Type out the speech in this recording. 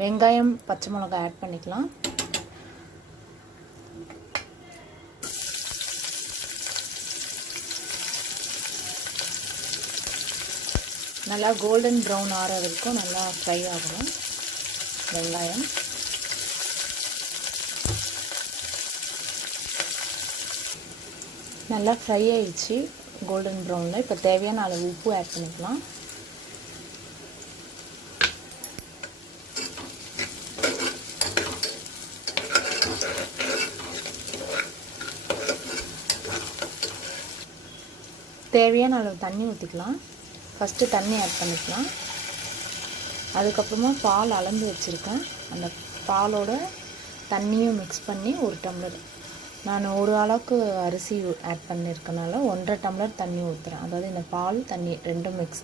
வெங்காயம் பச்சை மிளகாய் ஆட் பண்ணிக்கலாம். நல்லா கோல்டன் ப்ரௌன் ஆற வரைக்கும் நல்லா ஃப்ரை ஆகணும் வெங்காயம். நல்லா ஃப்ரை ஆயிடுச்சு கோல்டன் ப்ரௌனில். இப்போ தேவையான அளவு உப்பு ஆட் பண்ணிக்கலாம். தேவையான அளவு தண்ணி ஊற்றிக்கலாம். ஃபஸ்ட்டு தண்ணி ஆட் பண்ணிக்கலாம். அதுக்கப்புறமா பால் அளந்து வச்சுருக்கேன். அந்த பாலோட தண்ணியும் மிக்ஸ் பண்ணி 1 டம்ளர், நான் ஒரு அளவுக்கு அரிசி ஆட் பண்ணியிருக்கனால 1.5 டம்ளர் தண்ணி ஊற்றுறேன். அதாவது இந்த பால் தண்ணி ரெண்டும் மிக்ஸ்